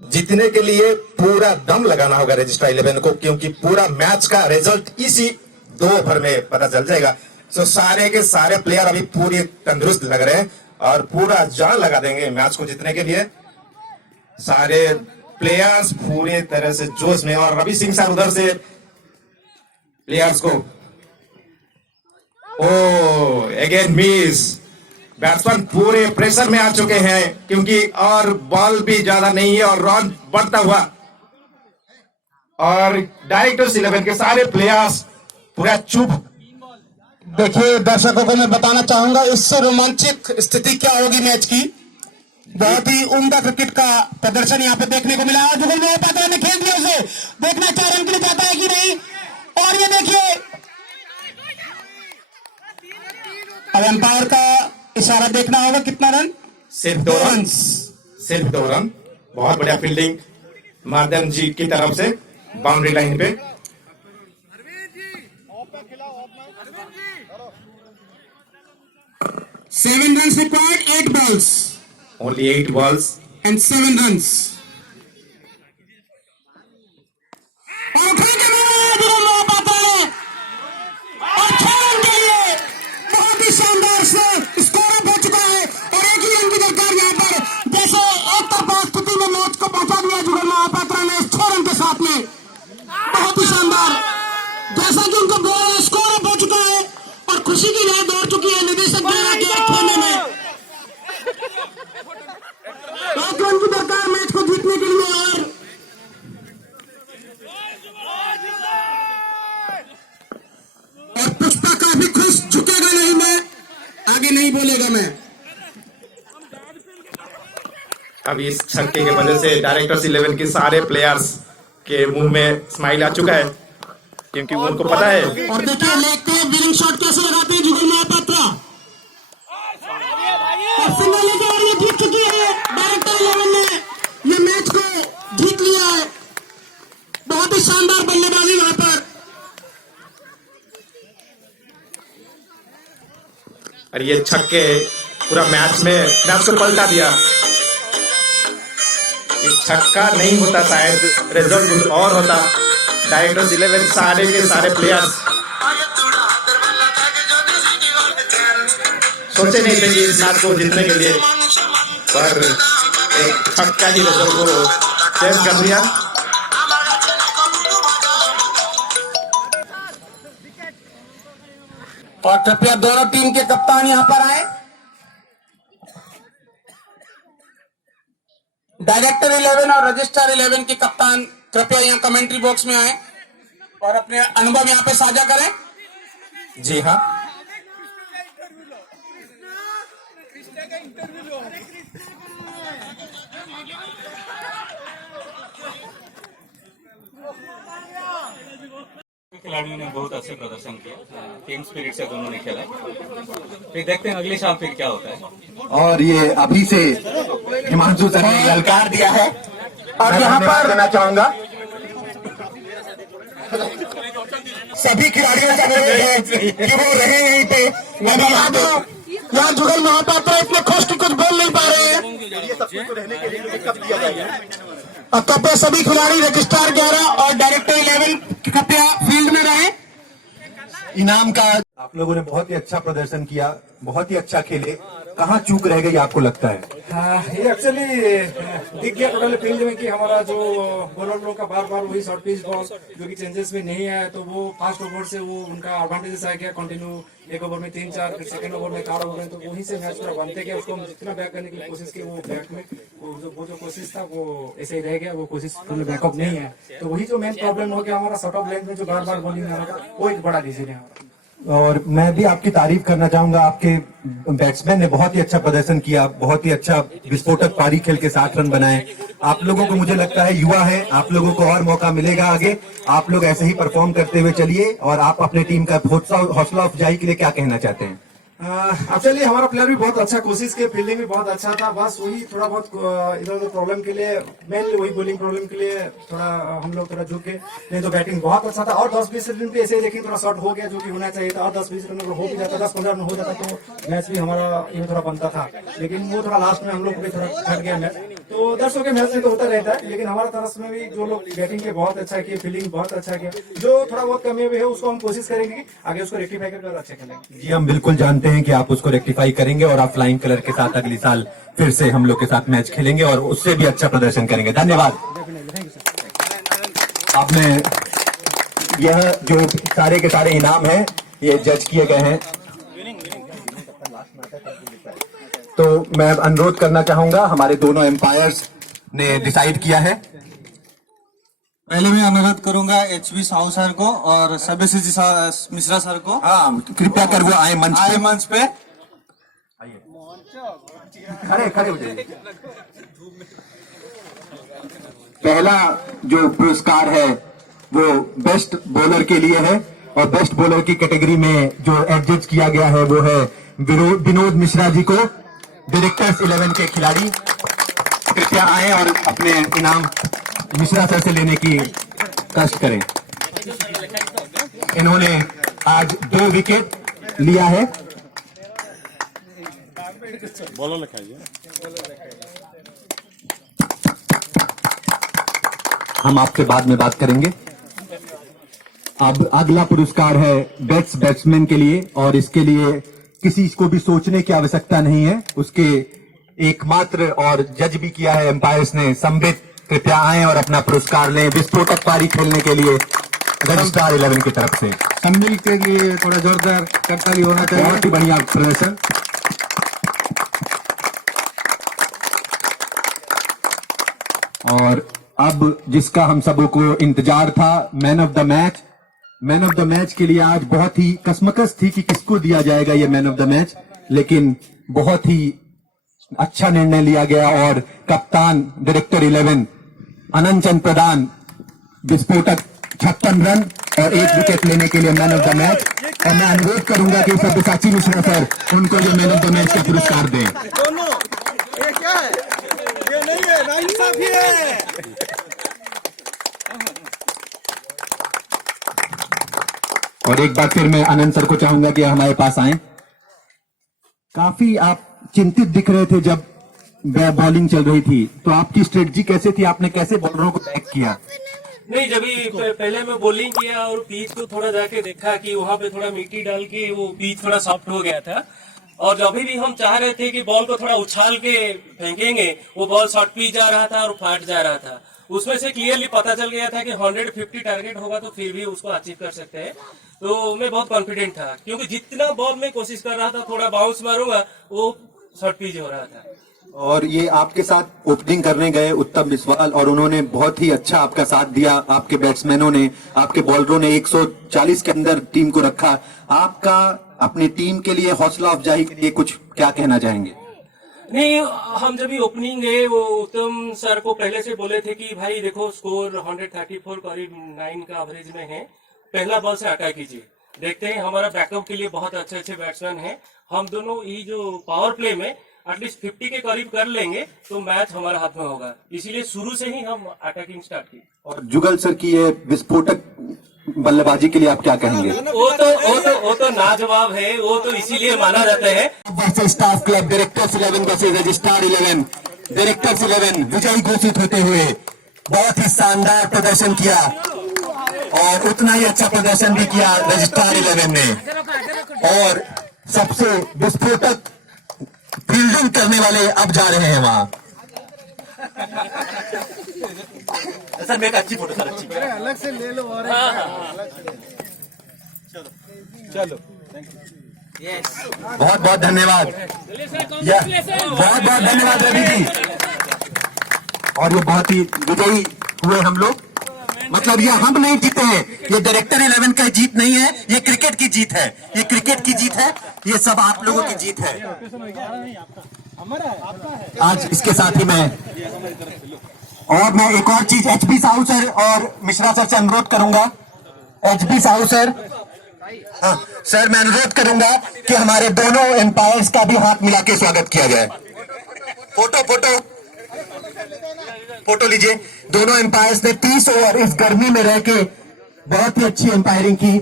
जीतने के लिए पूरा दम लगाना होगा registrar 11 को, क्योंकि पूरा मैच का रिजल्ट इसी 2 ओवर में पता चल जाएगा। सो सारे के सारे प्लेयर अभी पूरे तंदुरुस्त लग रहे हैं और पूरा जान लगा देंगे मैच को जीतने के लिए। सारे प्लेयर्स पूरे तरह से जोश में, और रवि सिंह साहब उधर से प्लेयर्स को अगेन मिस। बैट्समैन पूरे प्रेशर में आ चुके हैं क्योंकि और बॉल भी ज्यादा नहीं है और रन बढ़ता हुआ, और डायरेक्टर्स 11 के सारे प्लेयर्स पूरा चुप। देखिए दर्शकों को मैं बताना चाहूंगा इससे रोमांचक स्थिति क्या होगी मैच की। बहुत ही उम्दा क्रिकेट का प्रदर्शन यहाँ पे देखने को मिला। जुगल मोहपात्रा ने खेल दिया उसे, देखना 4 रन के लिए जाता है कि नहीं। और ये देखिए अब अंपायर का इशारा देखना होगा, कितना रन? सिर्फ 2 रन, सिर्फ 2 रन। बहुत बढ़िया फील्डिंग माधवन जी की तरफ से बाउंड्री लाइन पे। Seven runs required, 8 balls Only 8 balls and 7 runs. और फिर के बाद जुगल मोहपात्रा ने और 6 रन के लिए बहुत ही शानदार से स्कोर अप हो चुका है। और एक ही रन की दरकार यहाँ पर, जैसे एक तरफा स्थिति में मैच को पहुंचा दिया जुगल मोहपात्रा ने 6 रन के साथ में। बहुत ही शानदार, जैसा कि उनको बॉल स्कोर अप हो चुका है और खुशी की लहर दौड़ चुकी है निदेशक द्वारा के खेलने में। 1 रन की दरकार मैच को जीतने के लिए। और पुष्पा काफी खुश, झुकेगा नहीं, मैं आगे नहीं बोलेगा मैं। अब इस छक्के की वजह से डायरेक्टर्स 11 के सारे प्लेयर्स के मुंह में स्माइल आ चुका है, क्योंकि उनको पता है। और देखिए लेग पे विनिंग शॉट कैसे लगाते हैं जुगल मोहपात्रा। और फिनाले के और ये जीत चुकी है डायरेक्टर 11 ने ये मैच को ये छक्के पूरा मैच को पलटा दिया। ये छक्का नहीं होता शायद रिजल्ट कुछ और होता। डायरेक्टर्स 11 सारे के सारे प्लेयर्स सोचे नहीं थे कि इस मैच को जीतने के लिए, पर एक छक्का ही रिजल्ट को चेंज कर दिया। और कृपया दोनों टीम के कप्तान यहां पर आए। डायरेक्टर 11 और रजिस्ट्रार 11 के कप्तान कृपया यहां कमेंट्री बॉक्स में आए और अपने अनुभव यहां पे साझा करें। जी हाँ, खिलाड़ियों ने बहुत अच्छे प्रदर्शन किया, टीम स्पिरिट से दोनों ने खेला। फिर देखते हैं अगले साल फिर क्या होता है। और ये अभी से हिमांशु सर ने ललकार दिया है और यहाँ पर करना चाहूंगा सभी खिलाड़ियों का अनुरोध है कि वो रहे यहीं पे। यहाँ जुगल महापात्रा इतने खुश कि कुछ बोल नहीं पा रहे हैं। और कृपया सभी खिलाड़ी रजिस्ट्रार 11 और डायरेक्टर 11 कृपया फील्ड में रहे। इनाम का आप लोगों ने बहुत ही अच्छा प्रदर्शन किया, बहुत ही अच्छा खेले। कहाँ चूक रह गई आपको लगता है? ये एक्चुअली दिख गया टोटल फील्ड में कि हमारा जो बॉलर लोग का बार बार वही शॉर्ट पिच बॉल जो कि चेंजेस में नहीं है, तो वो फास्ट ओवर से वो उनका एडवांटेजेस आ गया। कंटिन्यू एक ओवर में 3-4, फिर सेकंड ओवर में 4 ओवर में, तो वहीं से मैच पूरा बनते गया। उसको हम जितना बैक करने की कोशिश की वो बैक में वो जो कोशिश था वो ऐसे ही रह गया। वो कोशिश बैकअप नहीं है, तो वही जो मेन प्रॉब्लम हो गया हमारा शॉर्ट ऑफ लेंथ में जो बार बार बॉलिंग है हमारा, वो एक बड़ा रीजन है हमारा। और मैं भी आपकी तारीफ करना चाहूंगा। आपके बैट्समैन ने बहुत ही अच्छा प्रदर्शन किया, बहुत ही अच्छा विस्फोटक पारी खेल के 7 रन बनाए। आप लोगों को मुझे लगता है युवा है, आप लोगों को और मौका मिलेगा आगे। आप लोग ऐसे ही परफॉर्म करते हुए चलिए। और आप अपने टीम का हौसला अफजाई के लिए क्या कहना चाहते हैं? एक्चुअली हमारा प्लेयर भी बहुत अच्छा कोशिश किया, फील्डिंग भी बहुत अच्छा था। बस वही थोड़ा बहुत इधर उधर प्रॉब्लम के लिए, मेनली वही बॉलिंग प्रॉब्लम के लिए थोड़ा हम लोग थोड़ा झुके। नहीं तो बैटिंग बहुत अच्छा था। और 10-20 रन पे ऐसे ही लेकिन थोड़ा शॉर्ट हो गया जो कि होना चाहिए था। और 10-20 रन हो भी जाता, 10-15 रन हो जाता तो मैच भी हमारा ये थोड़ा बनता था। लेकिन वो थोड़ा लास्ट में हम लोग भी थोड़ा घट गया मैच। तो दर्शकों के मैच में तो होता रहता है, लेकिन हमारा तरफ में भी जो लोग बैटिंग के बहुत अच्छा किया, फील्डिंग बहुत अच्छा किया, जो थोड़ा बहुत कमी है उसको हम कोशिश करेंगे कि आगे उसको रेक्टिफाई करके और अच्छा खेलेंगे। जी हम बिल्कुल जानते हैं कि आप उसको रेक्टिफाई करेंगे और आप फ्लाइंग कलर के साथ अगली साल फिर से हम लोग के साथ मैच खेलेंगे और उससे भी अच्छा प्रदर्शन करेंगे। धन्यवाद। आपने यह जो सारे के सारे इनाम हैं ये जज किए गए हैं, तो मैं अनुरोध करना चाहूंगा, हमारे दोनों एम्पायर्स ने डिसाइड किया है। पहले मैं अनुरोध करूंगा HB साहू सर को और सब्यसाची मिश्रा सर को, हाँ कृपया कर वो आए मंच पे। खड़े हो जाइए। पहला जो पुरस्कार है वो बेस्ट बॉलर के लिए है और बेस्ट बॉलर की कैटेगरी में जो एडजस्ट किया गया है वो है विनोद मिश्रा जी को, डायरेक्टर्स 11 के खिलाड़ी। कृपया आए और अपने इनाम मिश्रा सर से लेने की कष्ट करें। इन्होंने आज 2 विकेट लिया है। हम आपसे बाद में बात करेंगे। अब अगला पुरस्कार है बेस्ट बैट्समैन के लिए और इसके लिए किसी को भी सोचने की आवश्यकता नहीं है, उसके एकमात्र और जज भी किया है एम्पायर्स ने। संबित कृपया आए और अपना पुरस्कार लें विस्फोटक पारी खेलने के लिए रजिस्ट्रार 11 की तरफ से। संबित के लिए थोड़ा जोरदार करताली होना चाहिए। बहुत ही बढ़िया प्रदर्शन। और अब जिसका हम सबों को इंतजार था, man of the match. Man of the match के लिए आज बहुत ही कसमकस थी कि किसको दिया जाएगा ये मैन ऑफ द मैच, लेकिन बहुत ही अच्छा निर्णय लिया गया और कप्तान डायरेक्टर 11 अनंत चंद प्रधान विस्फोटक 56 रन और 1 विकेट लेने के लिए मैन ऑफ द मैच। और मैं अनुरोध करूंगा कि सब्यसाची मिश्रा सर उनको ये मैन ऑफ द मैच का पुरस्कार दें। ये क्या है? ये नहीं है, नाइंसाफी है। और एक बार फिर मैं आनंद सर को चाहूंगा कि हमारे पास आए। काफी आप चिंतित दिख रहे थे जब बॉलिंग चल रही थी, तो आपकी स्ट्रेटजी कैसे थी, आपने कैसे बॉलरों को बैक किया? नहीं, जब पहले मैं बॉलिंग किया और पिच को थोड़ा जाके देखा कि वहाँ पे थोड़ा मिट्टी डाल के वो पिच थोड़ा सॉफ्ट हो गया था, और जब भी हम चाह रहे थे कि बॉल को थोड़ा उछाल के फेंकेंगे, वो बॉल शॉर्ट पिच जा रहा था और फाट जा रहा था। उसमें से क्लियरली पता चल गया था कि 150 टारगेट होगा तो फिर भी उसको अचीव कर सकते हैं। तो मैं बहुत कॉन्फिडेंट था, क्योंकि जितना बॉल में कोशिश कर रहा था थोड़ा बाउंस मारूंगा, वो शॉर्ट पिच हो रहा था। और ये आपके साथ ओपनिंग करने गए उत्तम बिस्वाल, और उन्होंने बहुत ही अच्छा आपका साथ दिया। आपके बैट्समैनों ने, आपके बॉलरों ने 140 के अंदर टीम को रखा। आपका अपनी टीम के लिए हौसला अफजाई के लिए कुछ क्या कहना चाहेंगे? नहीं, हम जब भी ओपनिंग गए, वो उत्तम सर को पहले से बोले थे कि भाई देखो स्कोर 134 करीब 9 का एवरेज में है, पहला बॉल से अटैक कीजिए, देखते हैं। हमारा बैकअप के लिए बहुत अच्छे अच्छे बैट्समैन हैं, हम दोनों ये जो पावर प्ले में एटलीस्ट 50 के करीब कर लेंगे तो मैच हमारे हाथ में होगा, इसीलिए शुरू से ही हम अटैकिंग स्टार्ट की। और जुगल सर की ये विस्फोटक बल्लेबाजी के लिए आप क्या कहेंगे? वो तो नाजवाब है, वो तो इसीलिए माना जाता है। Staff club directors 11 versus registrar 11, directors 11 विजयी घोषित होते हुए बहुत ही शानदार प्रदर्शन किया, और उतना ही अच्छा प्रदर्शन भी किया रजिस्ट्रार 11 ने। और सबसे विस्फोटक फील्डिंग करने वाले अब जा रहे हैं वहां। सर मैं एक अच्छी फोटो सर, अच्छी अलग से ले लो और चलो बहुत बहुत धन्यवाद, बहुत बहुत धन्यवाद रवि जी। और ये बहुत ही विजयी हुए हम लोग, मतलब ये हम नहीं जीते हैं, ये डायरेक्टर 11 का जीत नहीं है, ये क्रिकेट की जीत है, ये क्रिकेट की जीत है, ये सब आप लोगों की जीत है। आज इसके साथ ही मैं एक और चीज एचबी साहू सर और मिश्रा सर से अनुरोध करूंगा। एचबी साहू सर, हाँ सर, मैं अनुरोध करूंगा कि हमारे दोनों एम्पायर्स का भी हाथ मिला के स्वागत किया जाए। फोटो लीजिए। दोनों एम्पायर्स ने 30 ओवर इस गर्मी में रह के बहुत ही अच्छी एम्पायरिंग की।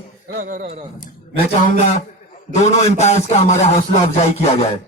मैं चाहूंगा दोनों एम्पायर्स का हमारा हौसला अफजाई किया जाए।